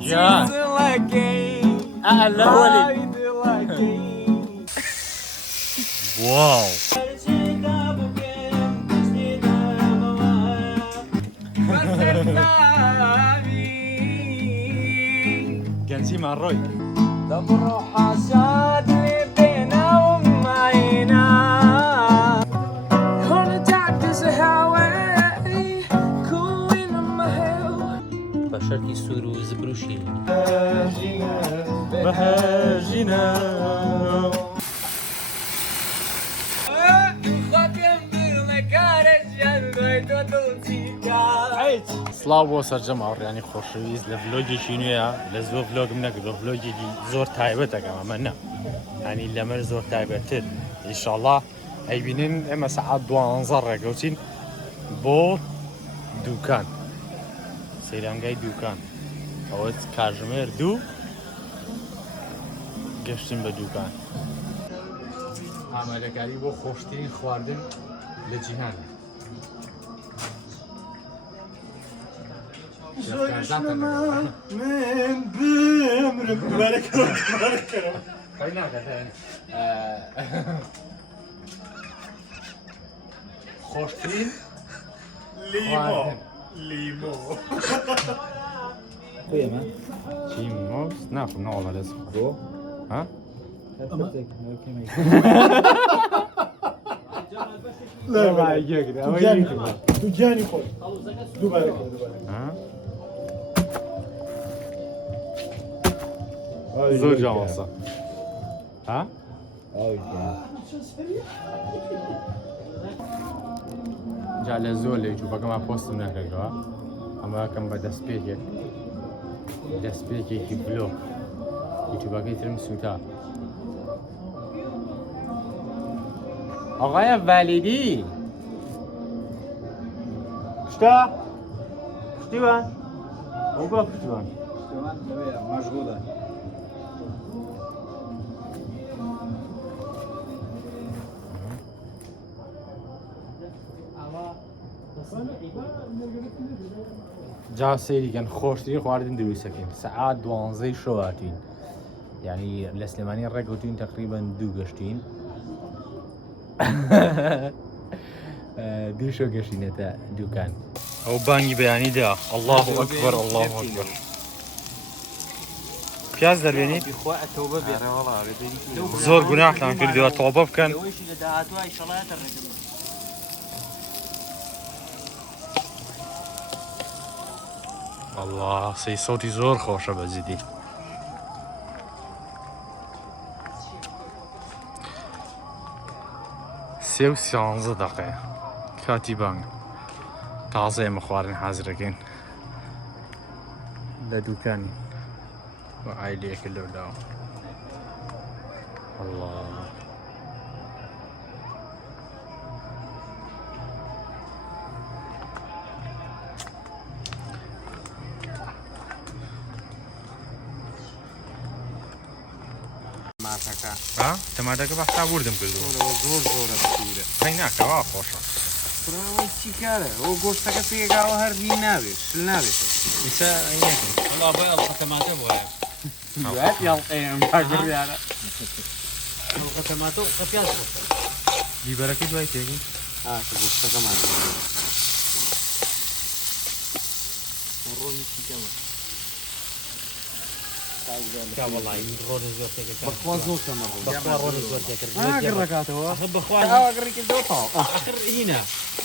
جان أهلا ولي واو جنسي مع الروي دمر حساد اللي بينا ومعينا هون تعكس هواي كوين مهو بشركي سورو زبروشي بهاجنا سلااو سەرجەماوە ڕیانی خۆشەویست لە ڤلۆگێکی نوێیە لە زۆر ڤلۆگم نەکردو ڤلۆگێکی زۆر تایبەتەکەم ئەمە نە هەنی لەمەر زۆر تایبەتتر ئینشاڵڵا ئەیبینن ئێمە سەعات 12 ڕێگەوتین بۆ دووکان سەیرانگای دووکان ئەوە کاتژمێر 2 گەشتین بە دووکان ئامادەکاری بۆ خۆشترین خواردن لە جیهان من بمرم باركرم خۆشترین ليمو چی مۆز ناخم ناوەڵە لەس بۆ ها تو جاني خوي دوباره زۆر جاوەسە ها جا لە زۆر لە یوتیوبەکەمان پۆستم نەکردەوە ئەمە یەکەم بە دەستپێکێکی ڤلۆگ یوتیوبەکەی ترم سووتا ئاغایە ڤالیدی شتا شتیوان ئەو بە پشتیوان مشغولة جا سەیریکەن خۆشترین خواردن دروستەکەین سەعات 12 شەواتین یعنی لە سلێمانی ڕێگەوتین تقریبا 2 گەشتین دوو شۆ گەشتینەتە دووکان ئەو بانگی بەیانی دا الله ئەکبەر الله ئەکبەر پیاز دەبێنیت زۆر گوناحتان کردووە تۆبە بکەن الله سی سەوتی زۆر خۆشە بەجددی سێ و 13 دەقەیە کاتی بانگ تازە ئێمە خواردن حازرەکەین لە دووکانی بە ئایلەیەکە لەولاوە الله ها تەماتەکە بەستا بردم کردووە زۆر زۆرە سوورە قەی ناکەوا خۆشە فراوەی چی کارە ئەو گۆشتەکە پێگاوە هەردی نابێت شل نابێت ئیسا ئەینەکەین والله بۆ ئەڵقە تەماتە بۆیە دوات یاڵقەیەم باگڕیارە ئەڵقە تەماتە و پیاز خۆشە بیبەرەکەی دوای تێگی کە گۆشتەکەمان ڕۆنی چیکەمە والله ڕۆنی زۆر تێکەکە بەخوا زۆر کەمە بەخوا ڕۆنی زۆر تێکرد ڕکاتەوە آخر بەخوا ئاواگەڕی کردەوە تاو آخر هینە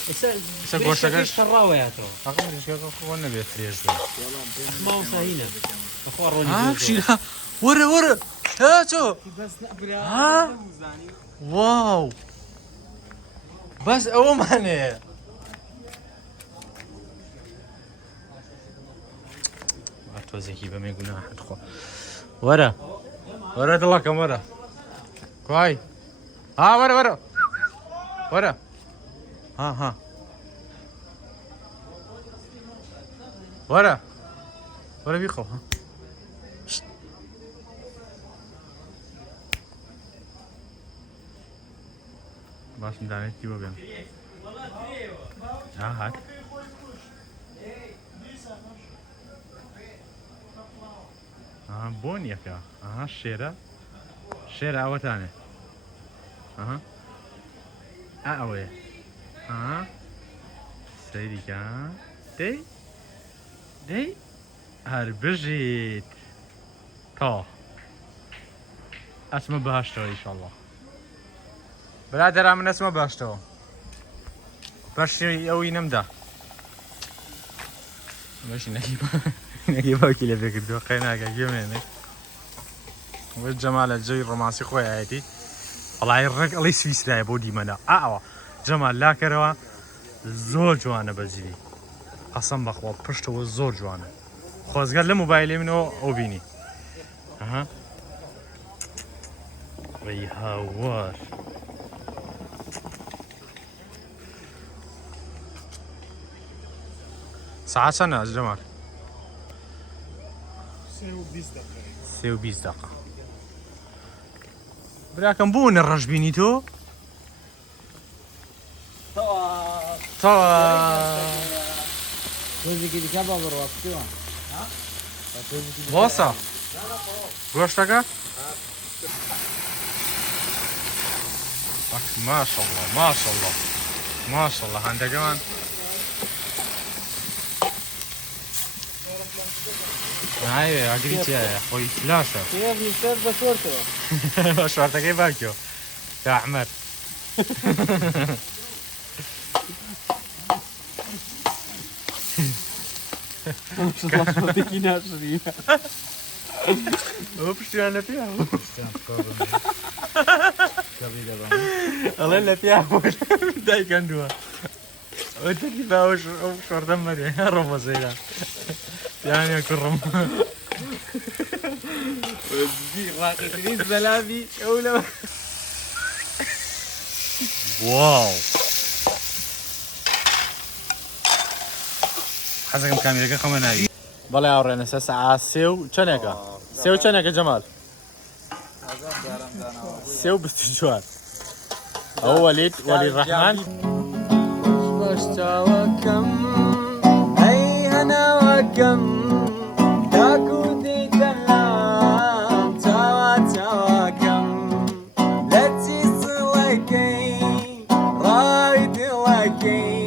ئێستا گۆشتەکەش ڕاوەیەتەوە ئەقەمەشکەکە خۆ نەبێت فرێش بێت ماوەسا هینە بەخوا ڕۆنی ها زۆر بشیرە وەرە وەرە هاتۆ ها واو بەس ئەوەمانەیە تۆزێکی بەمێ گوناحت خۆ وەرە وەرە دڵەکەم وەرە کوای ها وەرە وەرە وەرە ها ها وەرە وەرە بیخۆ ها باشم دانێتی بۆ بێن ها هات بۆنیەکە ئەها شێرە شێرە ئەوەتانێ ئەها ئەوەیە ئەها سەیریکە دەی دەی هەر بژیت تا ئەچمە بەهەشتەوە ئینشەڵڵا برادەرا من ئەچمە بەهەشتەوە بەشی ئەوی نەمدا بەشی نەگی باوکی لێ پێکردووە قەی ناکە گوێمێنێ وەک جەمالە جێی ڕۆمانسی خۆی هایەتی وەڵای ڕێک ئەڵی سویسرایە بۆ دیمەدا ئاوە جەمال لاکەرەوە زۆر جوانە بەجیری قەسەم بەخوا پشتەوە زۆر جوانە خۆزگەر لە مۆبایلێ منەوە ئەو بینی ئەها ڕێی هاوار ساعات چەندە جەمال؟ 3:20 دقیقە براکەم بۆ نەڕەش بینی تۆ؟ تەوا تۆزێکی دیکە با بڕواستیوە بۆسە گۆشتەکە؟ ماشەڵڵا ماشەڵڵا ماشەڵڵا هەندەکەمان نایوێ ئەگری چیایە خۆی فلاشە تێبنی سەر بە شۆرتەوە بە شوارتەکەی باکیەوە تا ئەحمەد شڵاتێکی ناشرینە ئەوە پشتیان لە پێ ئەڵێ لە پێ دایکەندووە ئەو تەکی باوەش ئەو شۆردەم مەرێ ڕۆبەزەیدا یانێ کوڕم واقعترین زەلاوی ئەو لەوە واو حەزەکەم کامیرەکە خەمە ناوی بەڵێ ئاوڕێنە سە سەعات سێ و چەندێکە سێ و چەندێکە جەمال 3:24 ئەو وەلی ڕەحمان باشتاوەکەم ئەی هەناوەکەم تاکو دیتە لام چاوا چاواکەم لە چی سڵەکەی ڕاوی دڵەکەی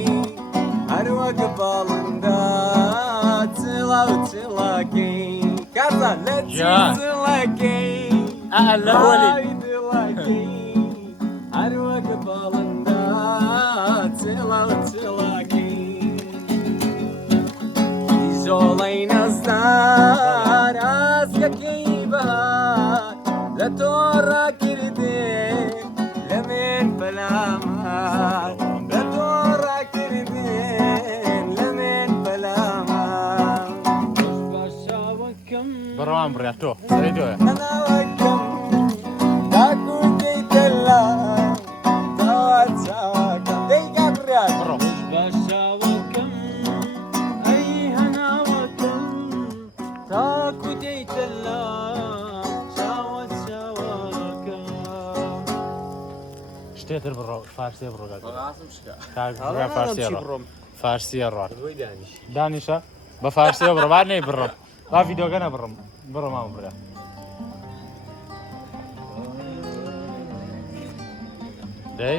هەروەک باڵندا چڵاو چڵاکەی کازا لە چی سڵەکەی ڕاوی دڵەکەی هەروەک باڵندا چڵاو چڵاکەی دیژۆڵەی نەزدار ئاسکەکەی بەهار لە تۆ ڕاکردێ لە من پەلامار لە تۆ ڕاکردێن لە من پەلامار باشاوەکەم بڕوان بڕیا تۆ سەری تۆیە هەناوەکەم تاکو دەیتە لام چاوا چاواکەم دەیگا بڕات بڕۆ باشاوەکەم ئەی هەناوەکەم تاکو دەیتە لام چاوا چاواکەم شتێتر بڕۆ فارسیە بڕۆ کاک فارسیە ڕۆ فارسیە ڕۆ دانیشە بە فارسیە بڕۆ با نەی بڕۆ با ڤیدۆگە نەبڕم بڕۆ مام برا دەی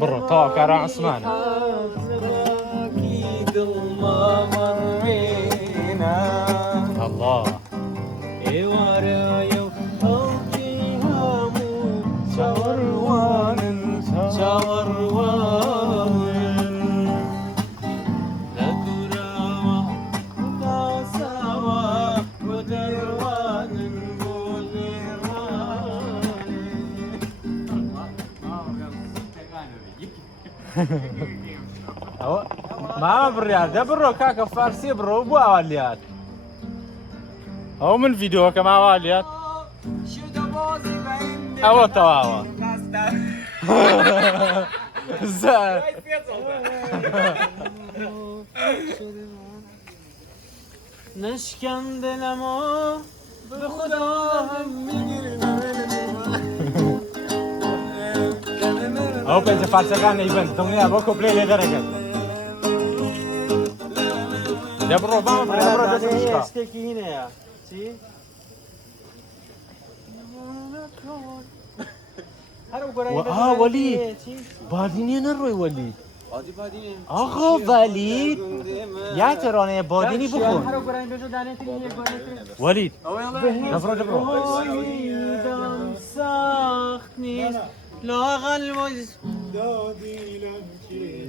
بڕۆ تەوا کارە عوسمانە الله ئێوارایە ئەڵکی هەموو چاوەڕوانن چاوەڕوانن لە دووراوە تاساوە بۆ دەیڕوانن بۆ ئەوە مامە بڕیار دە بڕۆ کاکە فارسیە بڕۆ بۆ ئاوا لات ئەو من ڤیدۆکە ماوا لات ئەوە تەواوە زار نشکن دلمو به خدا هم میگیرم ئەو پێنجە فارسەکان نەیبن دڵنیا بۆ کۆپلێ لێ دەرەکەن دە بڕۆ بامە بڕێ بڕۆ دەست شتێکی هینەیە ولید بادینی نروی ولید آقا ولید یه ترانه بادینی بخون ولید دبرو ولیدم سخت نیست لااقل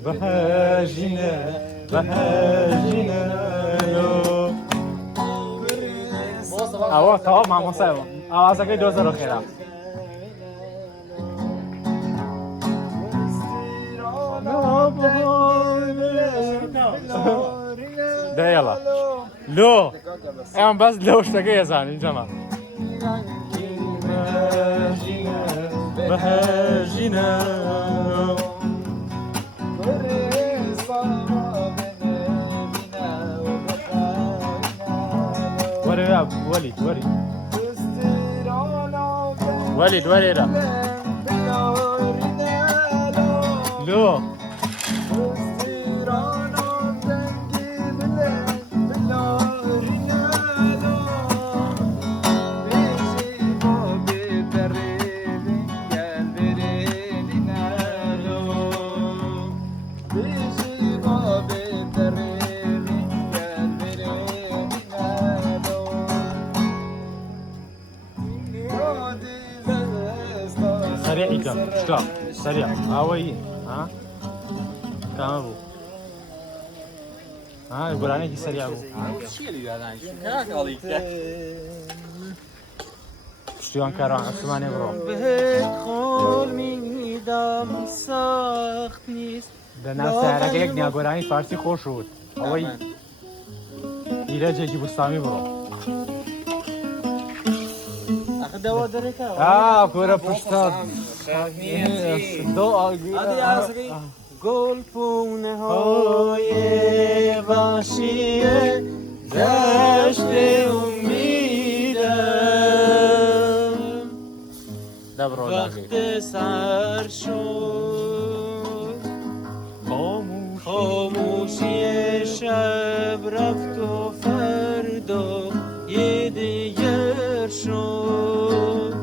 بهجینه آوا تمام ماموسه آوازه که دوزه رو خیره ده يلا لو اعمل بس لو اشتكي يا زلمه جماعه بهجنا وري يا وليد وليد لو سريع كم شكرا سريع هاوي ها كم ابو ها يقول عليك سريع ابو شتيان كاران عثماني برو خول میدم سخت نیست به نفس سهرک یک نیاگورانی فارسی خوش شد هاوی ایره جگی بستامی برو دوا داره که كورة پشتاد گل پونه های وحشیه دشت امیدم وقت سر شد خاموشی شب رفت و فردا یه دیگر شد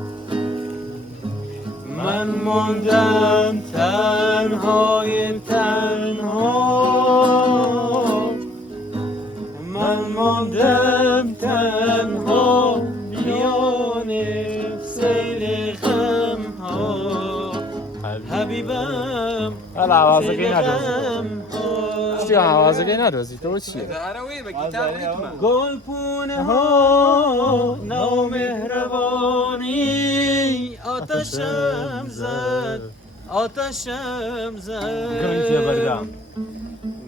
من ماندم تنهای تنها من ماندم تنها میان سیل غم ها حبیبم هلا عوازه که ندوزی غم ها شتیان عوازه که ندوزی تو چیه؟ گل پونه ها نامهربانی آتشم زد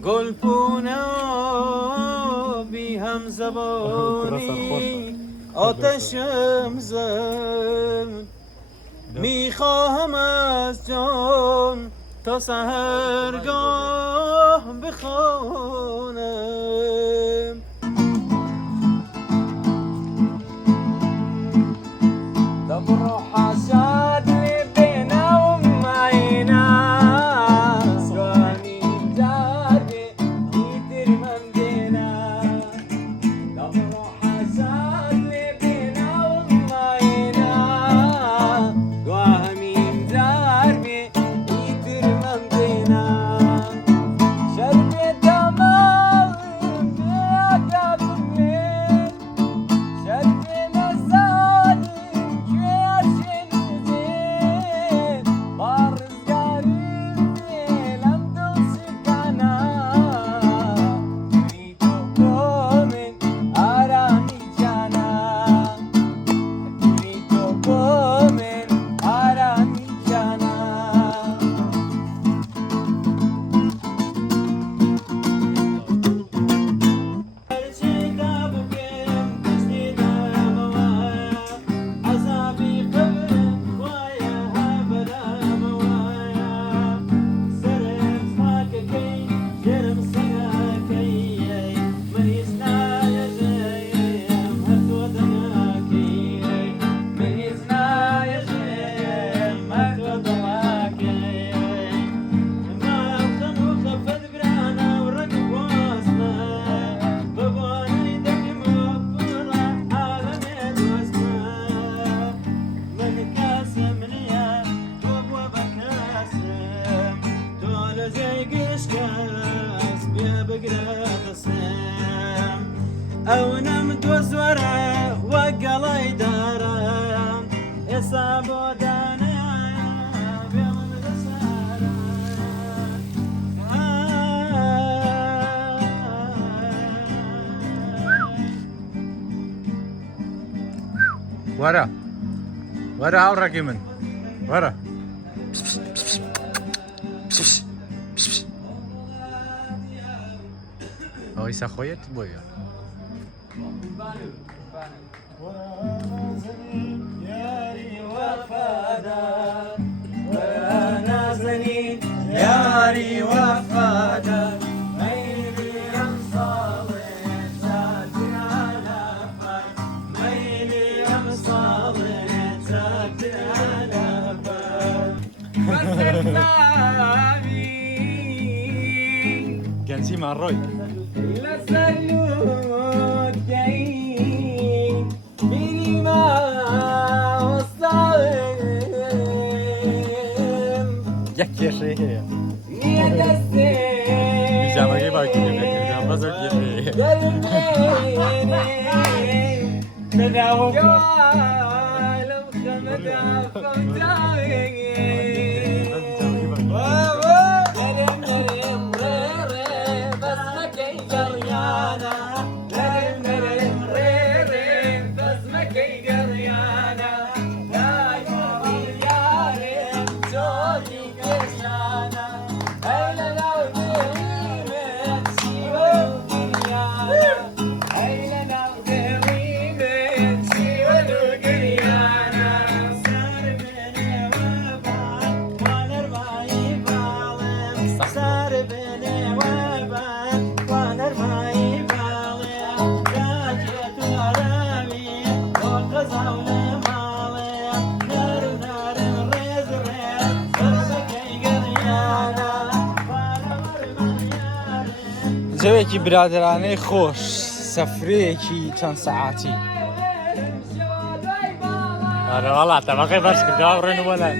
گل پونه ها بی هم زبانی آتشم زد میخواهم از جان تا سحرگاه بخوانم دبر حسد بينهم معينا سواني جاري يدير من دينا دبر حسد بينهم معينا سواني جاري يدير من دينا شرب دماغ او نمت وزورة وقلي دارم يصابو دانا بيوم الغسارة ورا ورا هاوڕێکی من وەرە ئەوەی سەخۆیت بۆیە نازنين ياري وفادك ميلي أمصالي تاتي على فك ميلي أمصالي تاتي على فك گەنجی ماڕۆی لسلوك جايين بيني ما وصلين یەک کێشەی هەیە يا دستين بیجامەکەی باوکی لێکردم بەزە کێشەیە جەوێکی برادرانەی خۆش سەفرەیەکی چەند سەعاتی ئەرە وەڵا تەمەقەی بەرز کردەوە بڕێن بۆ لای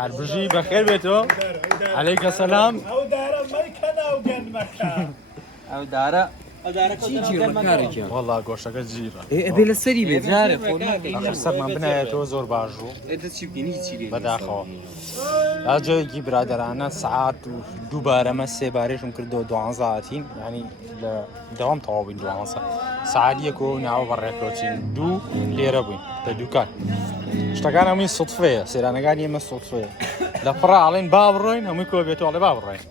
هەربژی بەخێر بێتەوە عەلەیکە سەلام ئەو دارە وەڵا گۆشەکە جیرە ئەبێ لە سەری بێت جارە ئەخر سەرمان بنایەتەوە زۆر باش بوو ئێتە چی بکەین هیچی لێ بەداخەوە جەوێکی برادرانە سعات و دووبارەمە سێبارێشم کردەوە 12 هاتین ینی لە دەوام تەواو بووین 12 سعاتیەکە و ناوە بەڕێکەوەچین دوو لێرە بووین لە دووکان شتەکان هەمووی سوتفەیە سێرانەکان ئێمە سوتفەیە لە پڕە ئاڵێن با بڕۆین هەمووی کۆ بێتەوە ئەڵێ با بڕۆین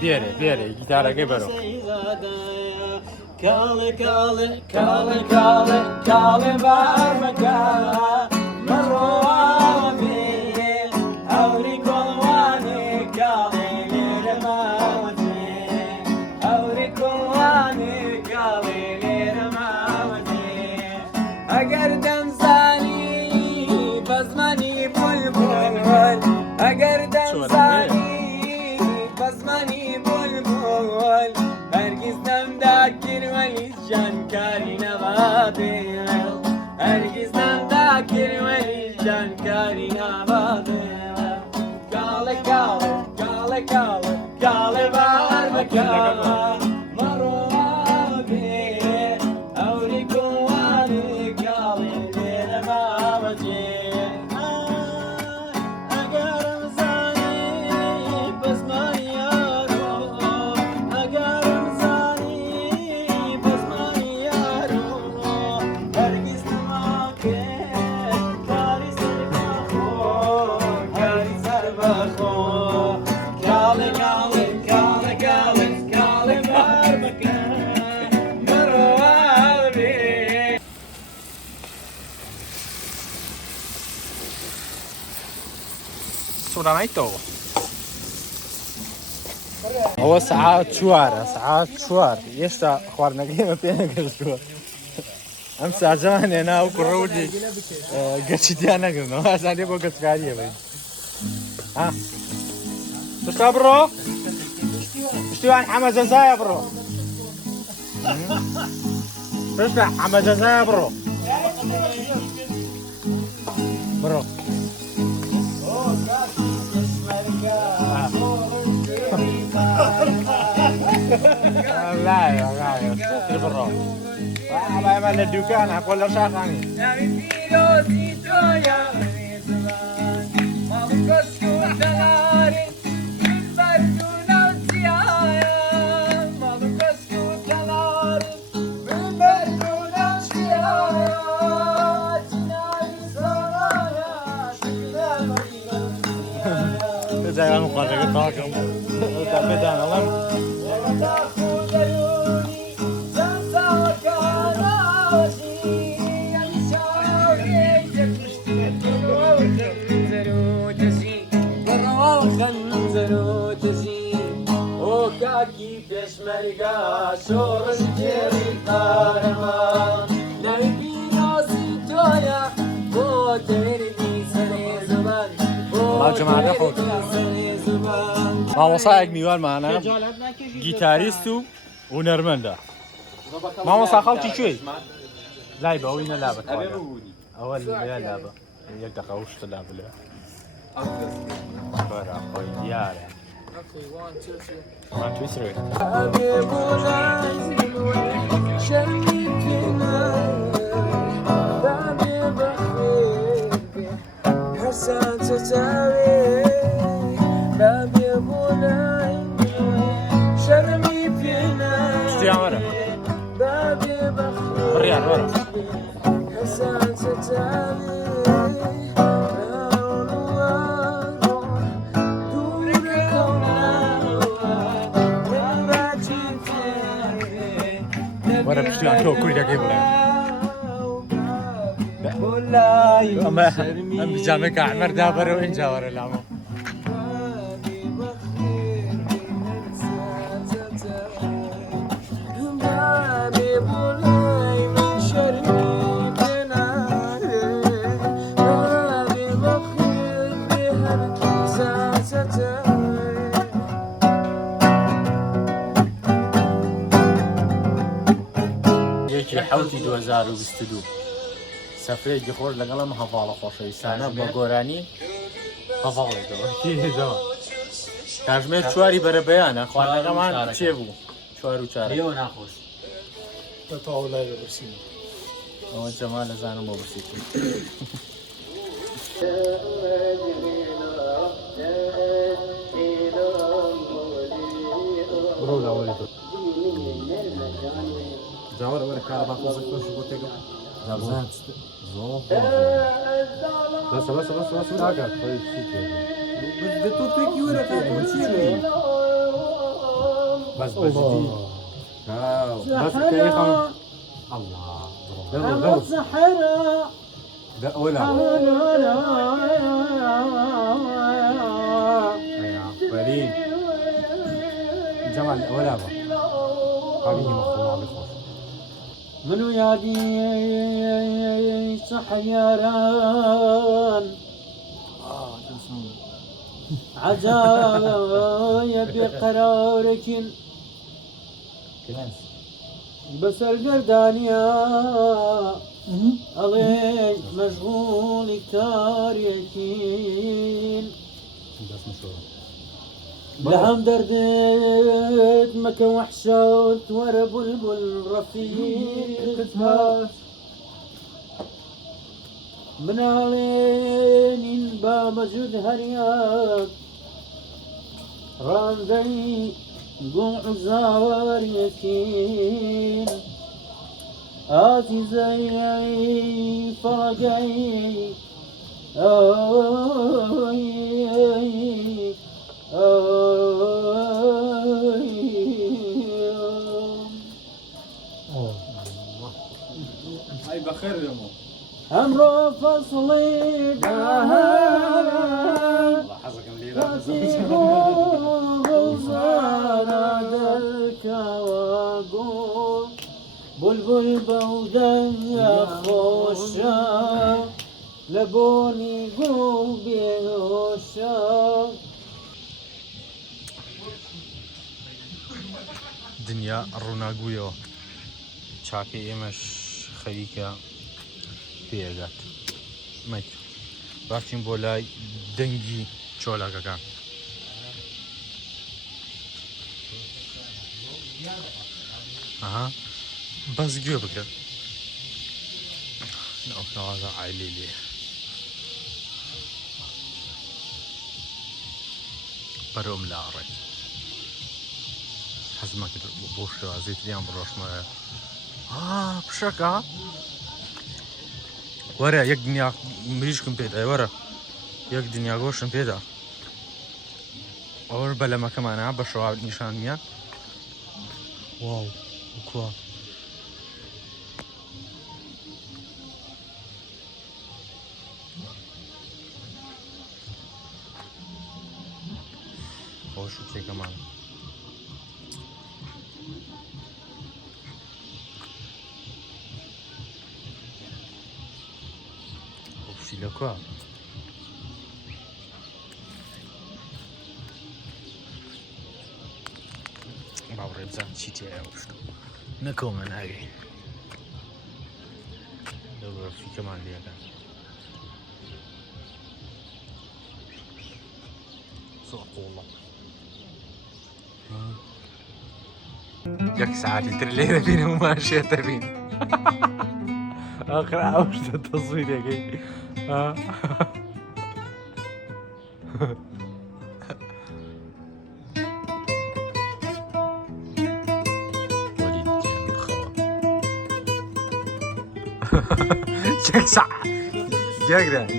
بێرێ بێرێ گیتارەکەی بەرەوە كالي كالي كالي كالي كالي بارمكا مروامي أوري كلواني كالي ليرماوتي أوري كلواني كالي ليرماوتي أجر دمزاني بزماني بلبل أجر دمزاني بزماني بلبل هرگز نمداکر ولی جانکاری نباده هرگز نمداکر ولی جانکاری نباده کاله کاله کاله کاله کاله بار بکاله مرو آبی اوری کوانی کاله دیر بابجی اگرم زانی بس من یارو اگرم زانی بس من یارو هرگز نماکه کاری سر بخو کاری سر بخو کاله کاله کاله کاله کاله بار بکن مرو آبی سورانایتەوە ئەوە سعات چوارە سعات چوار هێشتا خواردنەکەیمە پێ نەگەشتووە ئەم ساجەمان هێنا و کوڕەوتی گەچیتیان نەگرنەوە ئازانێ بۆ گەچکاریە بین پشتا بڕۆ پشتیوان حەمە جەزایە بڕۆ پشتا حەمە جەزایە بڕۆ بڕۆ لا برو ما للدكان اقول له شاخاني زي ما مخرجت طاقم تعبدان الله وكاكي بيشمرقا شورش جيري قارمان نبي ناسي تويا بوتيرني سني زمان ما جماعة خود ما وصايق ميوان معنا جيتاريست ونرمندا ما وصا خالتي شوي لايبة وين لعبة أول لا لعبة يلتقى وش تلعب له برا خوي ديارة 1 2 3 بريان ورا ورا بشتغل تو كل دقيقة ولا أما بجامك أحمر دابر وإن جاور العمو حوتی 2022 سفرێکی خۆش لەگەڵم هەڤاڵە خۆشەویستانە بە گۆرانی هەڤاڵێکەوە زەوە کاتژمێر چواری بەرەبەیانە خواردنەکەمان چێ بوو 4 و 4 لێوە ناخۆش تەواو لای بەبرسین ئەوە جەمال لەزانم بۆ برسی بڕۆ لەوەی جاوەرە وەرە کارە باخۆزە خۆش بۆ تێگە زابزان زۆر بەسە بەسە بەسە بەسە ناکات خۆی چی کرد تۆ توێکی وەرە بۆ چی بەس بەجدی بەس کەی خەم الله ده ولا فريد جمال ولا با قابيني مخوما بخوش منو يادي صحياران عجايب بقرارك بس القردانيا عليك مشغول كتار يكين لهم دردت مكة وحشوت ورا بلبل رفيق من علين بابا جود هرياك راندي قوع زار يكين آتي زي فرقي هاي بخير يا مو أمر فصلي دهر الله حظك مليلة سارا دەرکەوە گوڵ بولبول بەودەنگە خۆشە لە بۆنی گوڵ بێهۆشە دنیا ڕووناگوویەوە چاکەی ئێمەش خەریکە پێگات مەک باچین بۆ لای دەنگی چۆلاکەکان ئەها بەس گوێ بکە ناوازە عایلی لێ بەرەوم لاڕێ حەزمە کرد بۆ شێوازەی تریان بڕۆشمەوە پشەکە وەرە یەک دنیا مریشکم پێدای وەرە یەک دنیا گۆشم پێدا ئەوە بەلەمەکەمانە بە شەوا نیشانمیان واو کووە خۆش و تێکەمان لە کووە باوڕێ بزان چی تێیە شت نەکەومە ناگەی لەوە فیکەمان لێەکەن زۆر قوڵە یەک ساعتی تر لێ دەبین و ماشێتە بین آخر عاوشتە تەزویرەکەی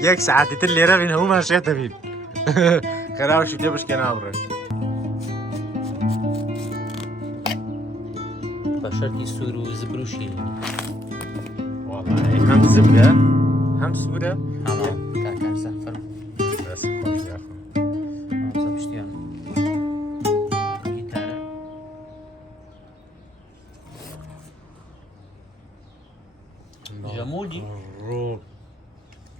یەک ساعتی تر لێرە بین هەموو ماشێتە بین خەراوشی پێ بشکێ نابڕێ بە شەرتی سوور و زبر و شیرینی هەم زبرە هەم سوورە کاکار سەفەر بەس خۆش داخۆ پشتیان گیتارە ژەمۆجی ڕۆ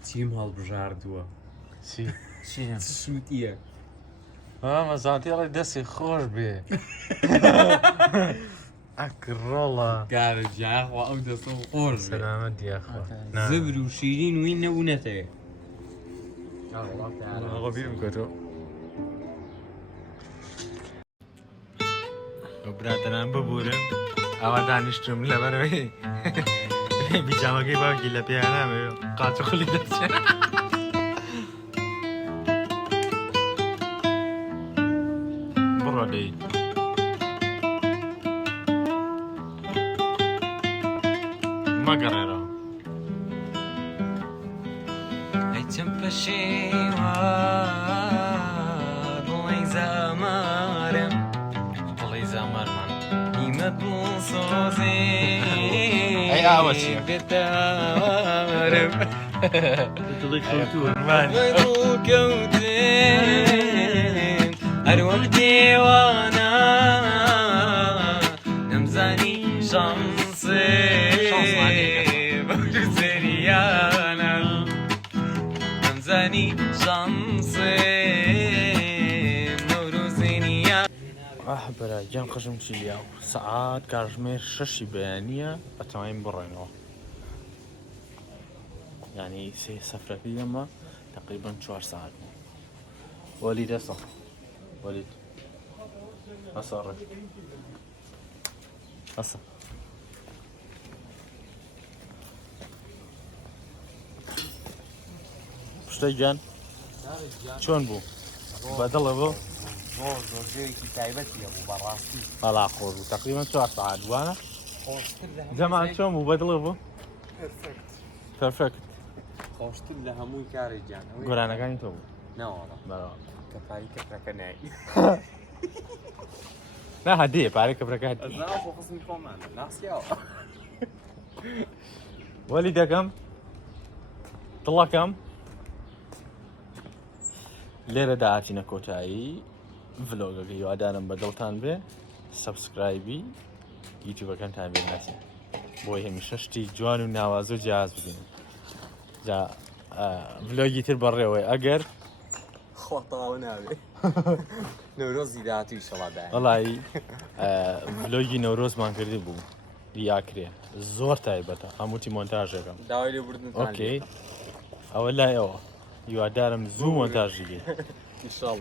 چیم هەڵبژاردووە سووتیە مەزاتیڵی دەستی خۆش بێ ئەکڕۆڵە کارە جیاخوا ئەو دەستم خۆش سەلامەت دیاخوا زبر و شیرین وی نەبوونەتەوێ بیرم کۆتۆ ئەو براتەنان ببورن ئەوە دانیشتم لەبەرەوەی بیجامەکەی باوکی لە پێیان نامێ قاچ و خولی دەچێت بڕۆ لێی مەگەڕێرەوە ئەیچەم پەشێوە دڵی زامارم دڵی زامارمان نیمە دڵ سۆزێ ئەی ئاوە چییە؟ بێتاوارم دڵی کەوتووە کەوتم هەروەک دێوانە نەمزانی شانسێ بەوزەریانە نەمزانی شانسێ نەورۆزێنیە بەرە گیان قژم چیلیە سەعات کاتژمێر 6 بەیانیە ئەتەماین بڕێنەوە یعنی سێ سەفرەکەی ئەمە تقریبا 4 ساعت وەلید ئەسە وەلید ئەسە ڕێ ئەسە پشتەی گیان چۆن بوو بەدڵە بوو زۆرجەیەکی تایبەتیە بوو بەڕاستی بەڵا خۆش بوو تقریبا 4 ساعت بووانە جەمان چۆن بوو بەدڵە بوو پەرفێکت خۆشتر لە هەمووی کارێک گیان گۆرانەکانی تۆ بوو ناوەڵە بەڵام کەپاری کەپرەکە نایی نا هەدێ پارەی کەبرەکە ناو بۆ خزمی خۆمانە ناسیاوە وەلی دەکەم دڵەکەم لێرە داهاتینە کۆتایی ڤلۆگەکە هیوادارم بەدڵتان بێ سەبسکرایبی یوتیوبەکەمتان بێ ناچێ بۆی هەمیشە شتی جوان و ناوازە و جیاز بگەین جا ڤلۆگی تر بەڕێوەی ئەگەر خۆتەواو ناوێ نەورۆزی داهاتوو ئیشەڵا وەڵی ڤلۆگی نەورۆزمان کردی بوو دیاکرێ زۆر تایبەتە هەمووتی مۆنتاژەکەم داوای لێ بردن ئۆکەی ئەوە لایەوە هیوادارم زوو مۆنتاژی بێ ئیشەڵا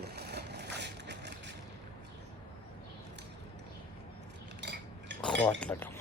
خوات لەگەم